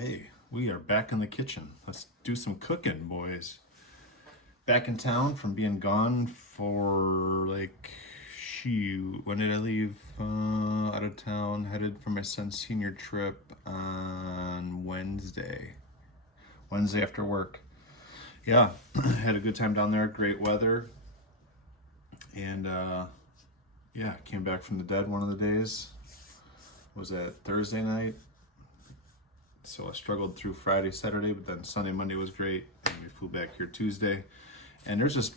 Hey, we are back in the kitchen. Let's do some cooking, boys. Back in town from being gone for shoot, when did I leave? Out of town, headed for my son's senior trip on Wednesday. Wednesday after work. Yeah, had a good time down there. Great weather, and yeah, came back from the dead one of the days. Was that Thursday night? So I struggled through Friday, Saturday, but then Sunday, Monday was great. And we flew back here Tuesday. And there's just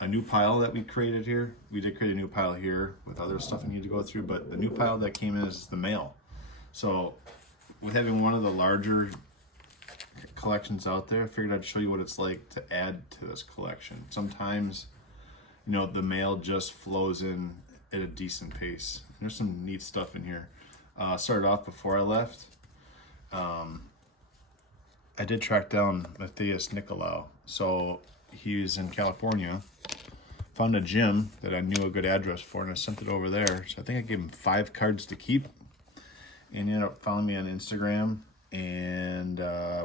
a new pile that we created here. We did create a new pile here with other stuff we need to go through, but the new pile that came in is the mail. So with having one of the larger collections out there, I figured I'd show you what it's like to add to this collection. Sometimes, the mail just flows in at a decent pace. There's some neat stuff in here. Started off before I left. I did track down Matthias Nicolau. So he's in California. Found a gym that I knew a good address for, and I sent it over there. So I think I gave him 5 cards to keep. And he ended up following me on Instagram and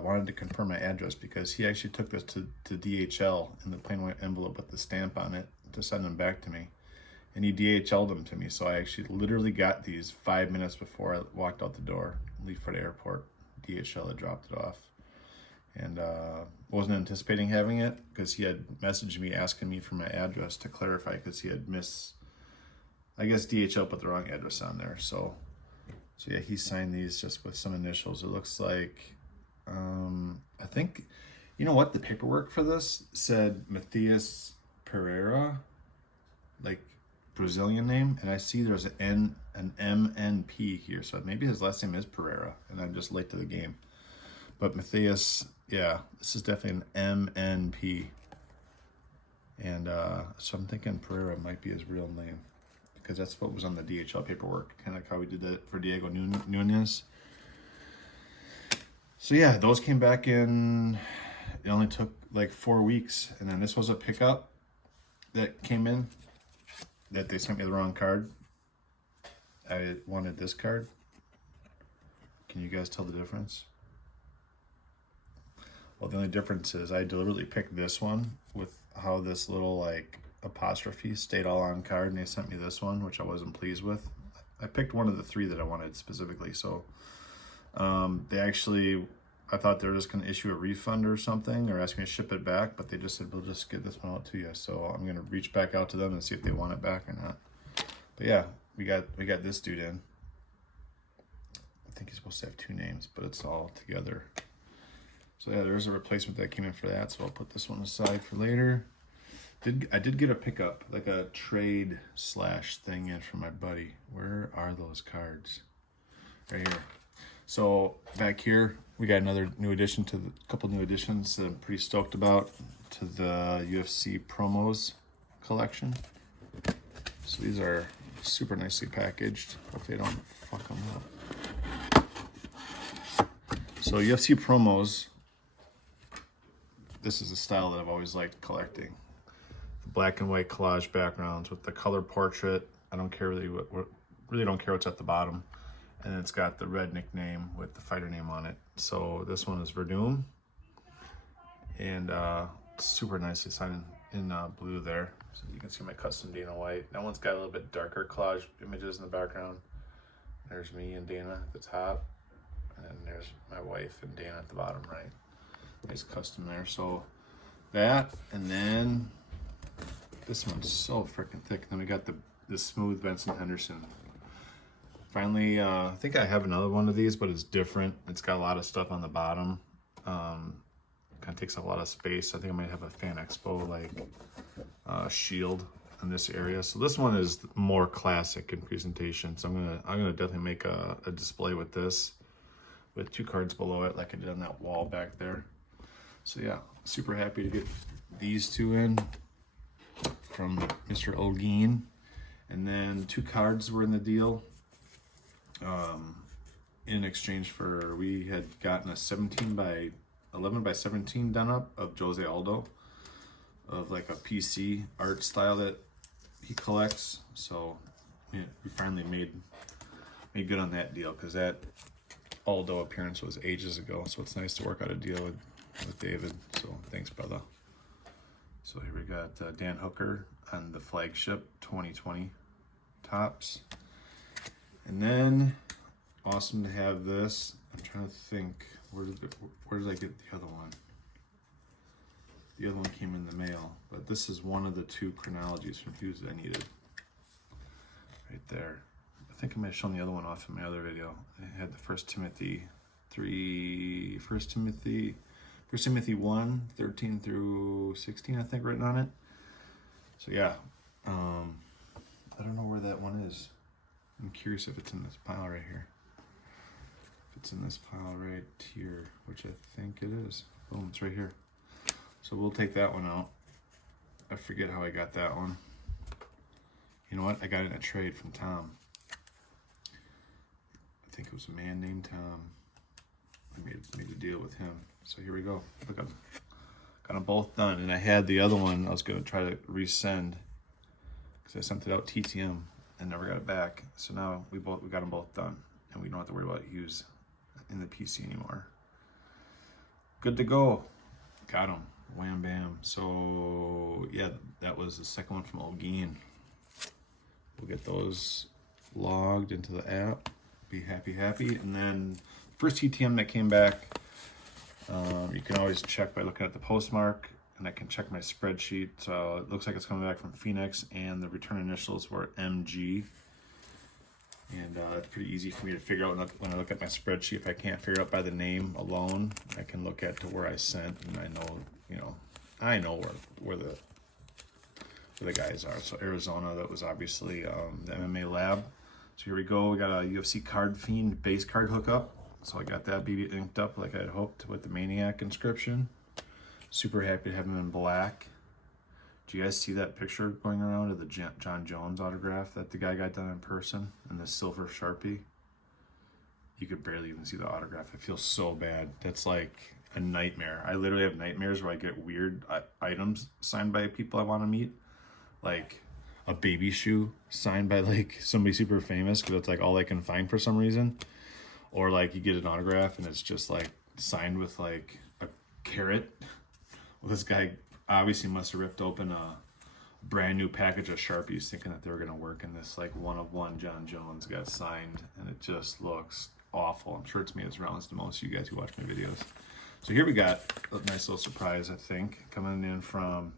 wanted to confirm my address because he actually took this to DHL in the plain white envelope with the stamp on it to send them back to me. And he DHL'd them to me. So I actually literally got these 5 minutes before I walked out the door, leave for the airport. DHL had dropped it off. And wasn't anticipating having it because he had messaged me asking me for my address to clarify because he had I guess DHL put the wrong address on there. So yeah, he signed these just with some initials. It looks like, I think, you know what? The paperwork for this said Matthias Pereira, like Brazilian name, and I see there's an MNP here, so maybe his last name is Pereira, and I'm just late to the game. But Matthias, yeah, this is definitely an MNP, and so I'm thinking Pereira might be his real name, because that's what was on the DHL paperwork, kind of like how we did that for Diego Nunez. So yeah, those came back in, it only took like 4 weeks, and then this was a pickup that came in, that they sent me the wrong card. I wanted this card. Can you guys tell the difference? Well, the only difference is I deliberately picked this one with how this little apostrophe stayed all on card, and they sent me this one, which I wasn't pleased with. I picked one of the 3 that I wanted specifically, so I thought they were just going to issue a refund or something, or ask me to ship it back, but they just said, we'll just get this one out to you. So I'm going to reach back out to them and see if they want it back or not. But yeah, we got this dude in. I think he's supposed to have 2 names, but it's all together. So yeah, there's a replacement that came in for that, so I'll put this one aside for later. I did get a pickup, like a trade / thing in from my buddy. Where are those cards? Right here. So back here, we got another new addition to the couple new additions that I'm pretty stoked about to the UFC promos collection. So these are super nicely packaged. Hopefully I don't fuck them up. So UFC promos, this is a style that I've always liked collecting. The black and white collage backgrounds with the color portrait. I don't care really don't care what's at the bottom. And it's got the red nickname with the fighter name on it. So this one is Verdum. And super nicely signed in blue there. So you can see my custom Dana White. That one's got a little bit darker collage images in the background. There's me and Dana at the top. And then there's my wife and Dana at the bottom right. Nice custom there. So that, and then this one's so freaking thick. Then we got the smooth Vincent Henderson. Finally, I think I have another one of these, but it's different. It's got a lot of stuff on the bottom. Kind of takes up a lot of space. I think I might have a Fan Expo shield in this area. So this one is more classic in presentation. So I'm gonna definitely make a display with this, with 2 cards below it, like I did on that wall back there. So yeah, super happy to get these 2 in from Mr. Olguin. And then 2 cards were in the deal. In exchange for, we had gotten a 17 by 11 by 17 done up of Jose Aldo, of like a PC art style that he collects. So yeah, we finally made good on that deal, because that although appearance was ages ago, so it's nice to work out a deal with David. So thanks, brother. So here we got Dan Hooker on the flagship 2020 tops. And then awesome to have this. I'm trying to think, where did I get the other one? The other one came in the mail, but this is one of the 2 chronologies from Hughes that I needed. Right there. I think I might have shown the other one off in my other video. I had the 1 Timothy 1, 13 through 16, I think, written on it. So yeah, I don't know where that one is. I'm curious if it's in this pile right here. If it's in this pile right here, which I think it is. Boom, it's right here. So we'll take that one out. I forget how I got that one. You know what? I got it in a trade from Tom. I think it was a man named Tom. I made a deal with him. So here we go. Look, got them both done. And I had the other one I was going to try to resend because I sent it out TTM and never got it back. So now we got them both done, and we don't have to worry about Hughes in the PC anymore. Good to go. Got them. Wham bam. So yeah, that was the second one from Olguin. We'll get those logged into the app. Be happy. And then first TTM that came back, you can always check by looking at the postmark, and I can check my spreadsheet. So it looks like it's coming back from Phoenix, and the return initials were MG. And it's pretty easy for me to figure out when I look at my spreadsheet. If I can't figure out by the name alone, I can look at to where I sent, and I know where the guys are. So Arizona, that was obviously the MMA lab. So here we go. We got a UFC Card Fiend base card hookup. So I got that BB inked up like I had hoped with the Maniac inscription. Super happy to have him in black. Do you guys see that picture going around of the John Jones autograph that the guy got done in person in the silver Sharpie? You could barely even see the autograph. I feel so bad. That's like a nightmare. I literally have nightmares where I get weird items signed by people I want to meet. Like a baby shoe signed by like somebody super famous because it's like all I can find for some reason. Or like you get an autograph and it's just like signed with like a carrot. Well, this guy obviously must have ripped open a brand new package of Sharpies thinking that they were going to work, and this like one-of-one John Jones got signed, and it just looks awful. I'm sure it's made its rounds to most of you guys who watch my videos. So here we got a nice little surprise, I think, coming in from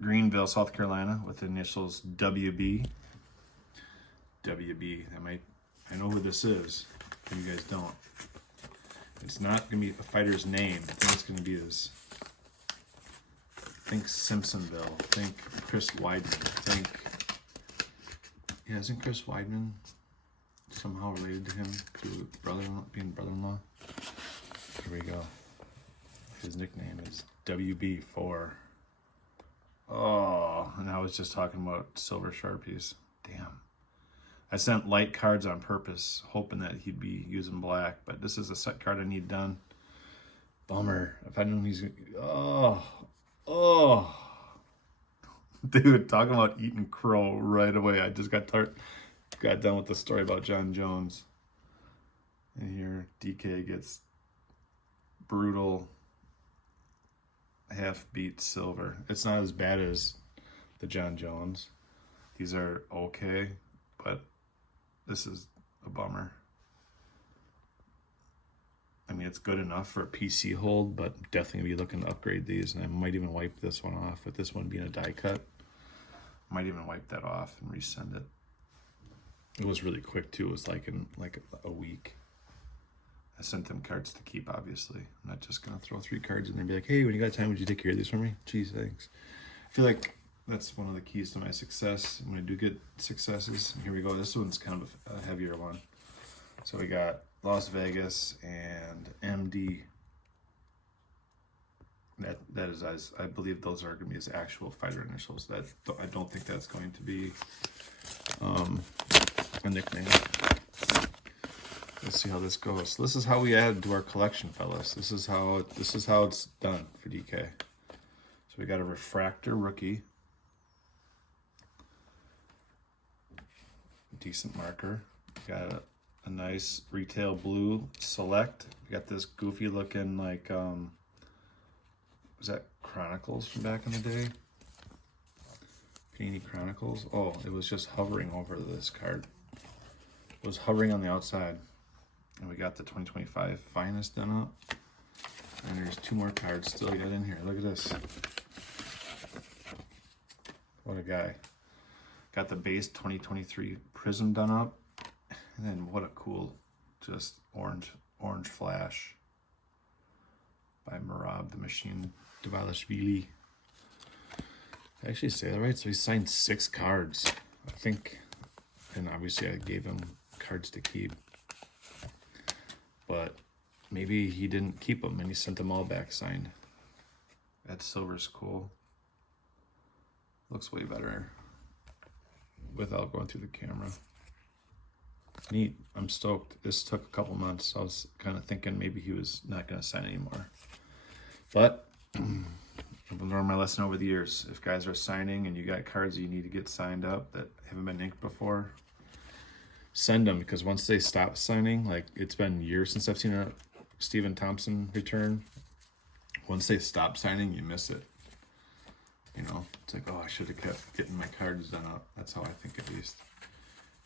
Greenville, South Carolina, with the initials WB. WB. I know who this is, but you guys don't. It's not going to be a fighter's name. I think it's going to be his. Think Simpsonville. Think Chris Weidman. Isn't Chris Weidman somehow related to him through being brother-in-law? Here we go. His nickname is WB4. Oh, and I was just talking about silver Sharpies. Damn. I sent light cards on purpose, hoping that he'd be using black, but this is a set card I need done. Bummer. If I'd known he's... Oh. Dude, talking about eating crow right away. I just got done with the story about John Jones. And here, DK gets brutal half-beat silver. It's not as bad as the John Jones. These are okay, but this is a bummer. I mean, it's good enough for a PC hold, but definitely be looking to upgrade these. And I might even wipe this one off, with this one being a die cut. Might even wipe that off and resend it. It was really quick too. It was like in like a week. I sent them cards to keep, obviously. I'm not just gonna throw 3 cards and then be like, hey, when you got time, would you take care of these for me? Geez, thanks. I feel like that's one of the keys to my success. When I do get successes, and here we go. This one's kind of a heavier one. So we got Las Vegas and MD. That is, I believe those are going to be his actual fighter initials. That I don't think that's going to be a nickname. Let's see how this goes. So this is how we add to our collection, fellas. This is how it's done for DK. So we got a refractor rookie, decent marker. We got a nice retail blue select. We got this goofy looking like, was that Chronicles from back in the day? Panini Chronicles. Oh, it was just hovering over this card. It was hovering on the outside. And we got the 2025 Finest done up. And there's 2 more cards still got in here. Look at this. What a guy. Got the base 2023 Prism done up. And then what a cool, just orange flash by Marab the Machine Davalishvili. Did I actually say that right? So he signed 6 cards, I think. And obviously I gave him cards to keep. But maybe he didn't keep them and he sent them all back signed. That silver's cool. Looks way better without going through the camera. Neat. I'm stoked. This took a couple months. I was kind of thinking maybe he was not going to sign anymore. But I've learned my lesson over the years. If guys are signing and you got cards that you need to get signed up that haven't been inked before, send them, because once they stop signing, like it's been years since I've seen a Stephen Thompson return. Once they stop signing, you miss it. You know, it's like, oh, I should have kept getting my cards done up. That's how I think, at least.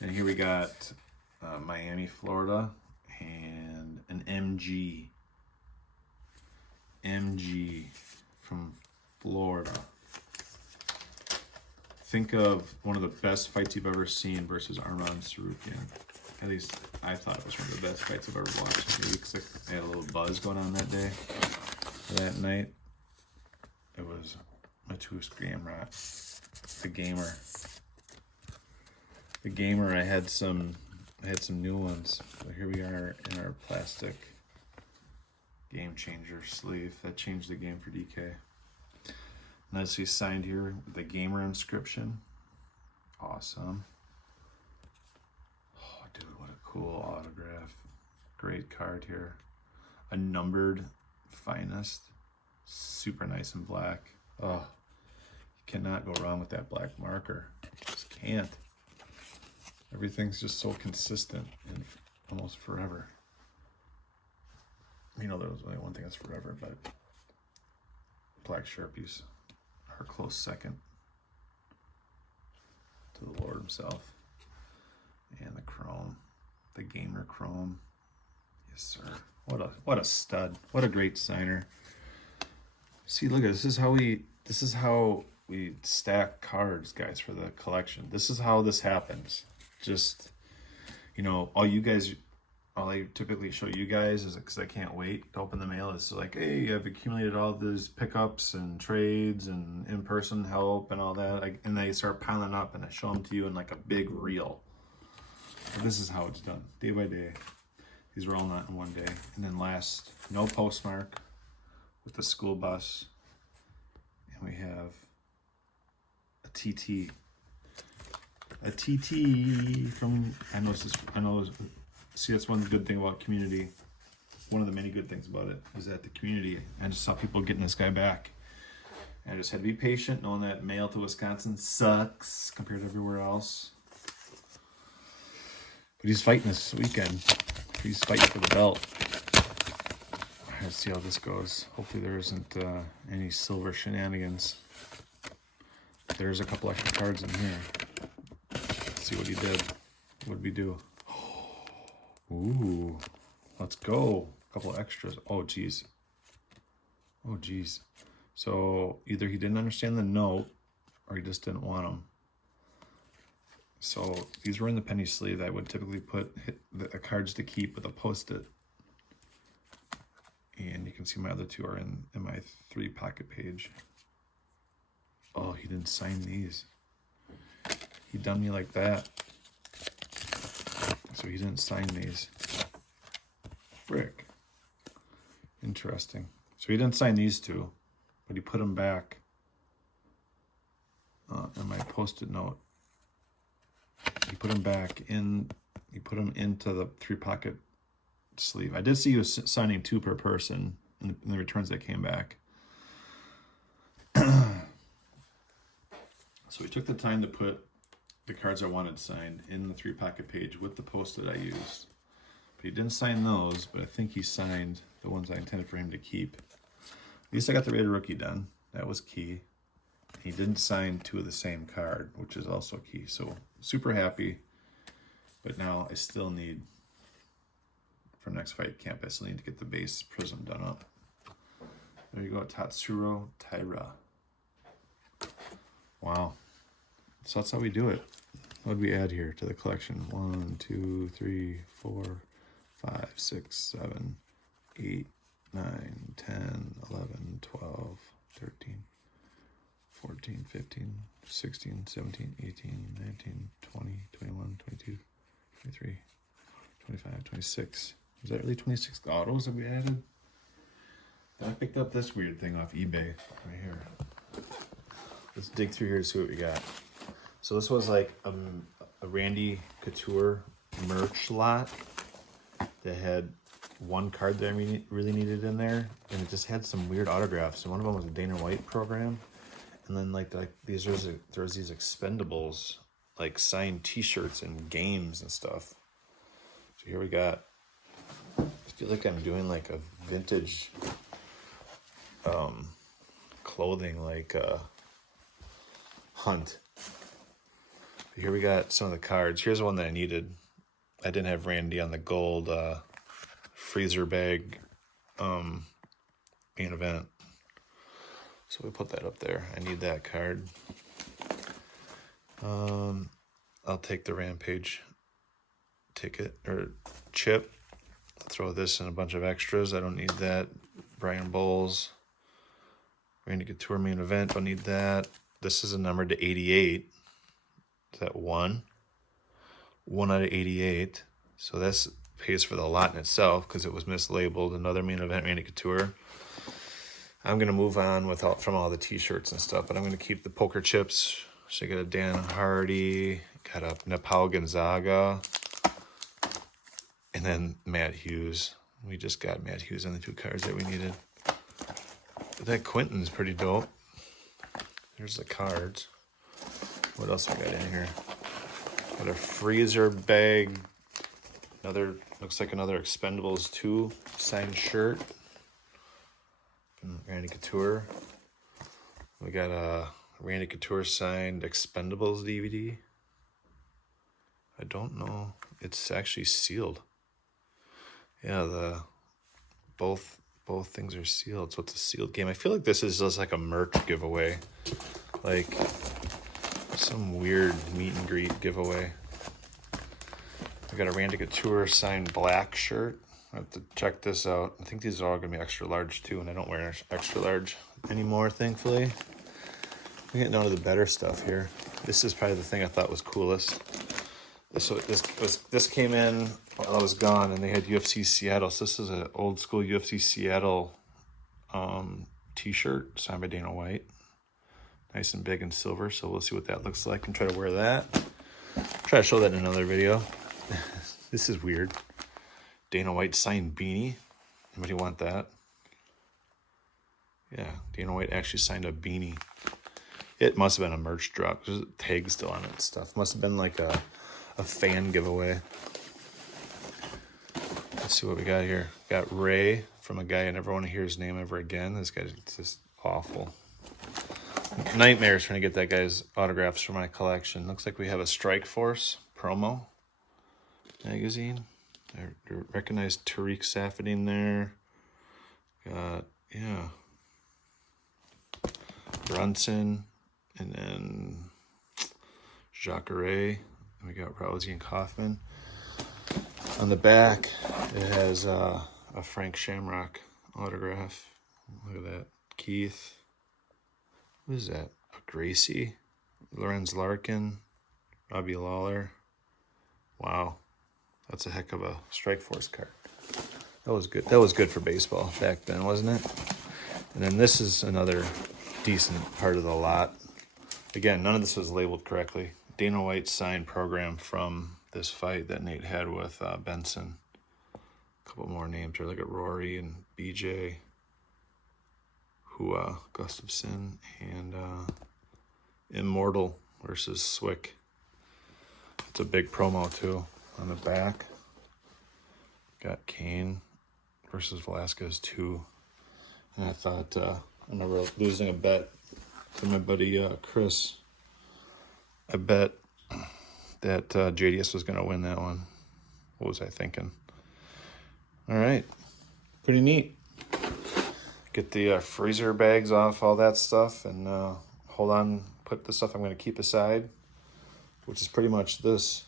And here we got Miami, Florida, and an MG from Florida. Think of one of the best fights you've ever seen versus Arman Sarukian. At least I thought it was one of the best fights I've ever watched. Maybe because I had a little buzz going on that day, that night. It was Mateusz Gamrot, the gamer. The gamer. I had some new ones. So here we are in our plastic Game Changer sleeve. That changed the game for DK. Nicely signed here with the gamer inscription. Awesome. Oh, dude, what a cool autograph. Great card here. A numbered Finest. Super nice and black. Oh, you cannot go wrong with that black marker. Just can't. Everything's just so consistent and almost forever. You know, there's only one thing that's forever, but black Sharpies are a close second to the Lord himself. And the chrome, the gamer chrome. Yes, sir. What a stud. What a great signer. See, look at this. This is how we stack cards, guys, for the collection. This is how this happens. Just, you know, all I typically show you guys is, because I can't wait to open the mail, is like, hey, I've accumulated all these pickups and trades and in-person help and all that, and they start piling up, and I show them to you in like a big reel. And this is how it's done, day by day. These were all not in one day. And then last, no postmark with the school bus, and we have a TT. A TT from, see, that's one good thing about community. One of the many good things about it is that the community, I just saw people getting this guy back. And I just had to be patient, knowing that mail to Wisconsin sucks compared to everywhere else. But he's fighting this weekend. He's fighting for the belt. Let's see how this goes. Hopefully there isn't any silver shenanigans. There's a couple extra cards in here. Let's see what he did. What did we do? Ooh, let's go. A couple extras. Oh, geez. Oh, geez. So either he didn't understand the note or he just didn't want them. So these were in the penny sleeve. I would typically put the cards to keep with a Post-it. And you can see my other 2 are in my 3 pocket page. Oh, he didn't sign these. He done me like that. So he didn't sign these. Frick. Interesting. So he didn't sign these 2, but he put them back in my Post-it note. He put them back in. He put them into the 3 pocket sleeve. I did see you signing 2 per person in the returns that came back. So we took the time to put the cards I wanted signed in the 3 pocket page with the Post-it I used. he didn't sign those, but I think he signed the ones I intended for him to keep. At least I got the rated rookie done. That was key. He didn't sign 2 of the same card, which is also key. So super happy. But now I still need, for next fight camp, I still need to get the base prism done up. There you go, Tatsuro Taira. Wow. So that's how we do it. What did we add here to the collection? 1, 2, 3, 4, 5, 6, 7, 8, 9, 10, 11, 12, 13, 14, 15, 16, 17, 18, 19, 20, 21, 22, 23, 25, 26. Was that really 26 autos that we added? I picked up this weird thing off eBay right here. Let's dig through here to see what we got. So this was like a Randy Couture merch lot that had one card that I really needed in there, and it just had some weird autographs. And one of them was a Dana White program, and then like there's these Expendables like signed T-shirts and games and stuff. So here we got. I feel like I'm doing like a vintage clothing like hunt. Here we got some of the cards. Here's one that I needed. I didn't have Randy on the gold freezer bag main event, so we put that up there. I need that card. I'll take the Rampage ticket or chip. I'll throw this in a bunch of extras. I don't need that. Brian Bowles, Randy Couture main event. Don't need that. This is a number to 88. Is that 1? 1 out of 88. So this pays for the lot in itself because it was mislabeled. Another main event, Randy Couture. I'm going to move on from all the T-shirts and stuff, but I'm going to keep the poker chips. So I got a Dan Hardy, got a Nepal Gonzaga, and then Matt Hughes. We just got Matt Hughes on the 2 cards that we needed. But that Quentin's pretty dope. There's the cards. What else we got in here? Got a freezer bag. Looks like another Expendables 2 signed shirt from Randy Couture. We got a Randy Couture signed Expendables DVD. I don't know. It's actually sealed. Yeah, both things are sealed, so it's a sealed game. I feel like this is just like a merch giveaway. Like some weird meet and greet giveaway. I got a Randy Couture signed black shirt. I have to check this out. I think these are all gonna be extra large too, and I don't wear extra large anymore, thankfully. We're getting down to the better stuff here. This is probably the thing I thought was coolest. This came in while I was gone, and they had UFC Seattle. So this is an old school UFC Seattle T-shirt signed by Dana White. Nice and big and silver, so we'll see what that looks like and try to wear that. Try to show that in another video. This is weird. Dana White signed beanie. Anybody want that? Yeah, Dana White actually signed a beanie. It must have been a merch drop. There's a tag still on it and stuff. Must have been like a fan giveaway. Let's see what we got here. Got Ray from a guy I never want to hear his name ever again. This guy's just awful. Nightmares trying to get that guy's autographs for my collection. Looks like we have a Strike Force promo magazine. I recognize Tariq Safadine there. Got, yeah, Brunson, and then Jacare. And we got Rousey and Kaufman. On the back, it has a Frank Shamrock autograph. Look at that. Keith. What is that? A Gracie? Lorenz Larkin. Robbie Lawler. Wow. That's a heck of a Strike Force card. That was good. That was good for baseball back then, wasn't it? And then this is another decent part of the lot. Again, none of this was labeled correctly. Dana White signed program from this fight that Nate had with Benson. A couple more names here. Look at Rory and BJ. Hua, Gustafson, and Immortal versus Swick. It's a big promo too on the back. Got Kane versus Velasquez 2. And I thought, I remember losing a bet to my buddy Chris. I bet that JDS was going to win that one. What was I thinking? All right. Pretty neat. Get the freezer bags off, all that stuff, and hold on, put the stuff I'm going to keep aside, which is pretty much this.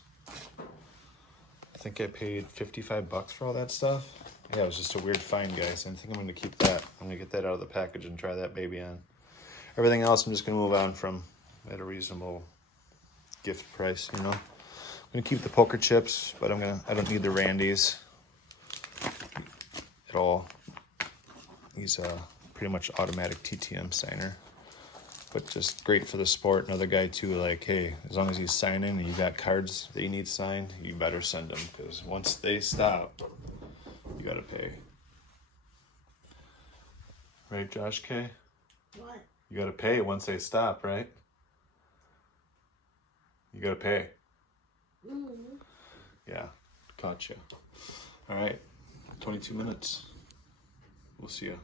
I think I paid $55 for all that stuff. Yeah, it was just a weird find, guys. I think I'm going to keep that. I'm going to get that out of the package and try that baby on. Everything else I'm just going to move on from at a reasonable gift price, you know. I'm going to keep the poker chips, but I don't need the Randys at all. He's a pretty much automatic TTM signer, but just great for the sport. Another guy too, like, hey, as long as he's signing and you got cards that you need signed, you better send them, because once they stop, you gotta pay. Right, Josh K? What? You gotta pay once they stop, right? You gotta pay. Mm-hmm. Yeah, caught you. All right, 22 minutes. We'll see you.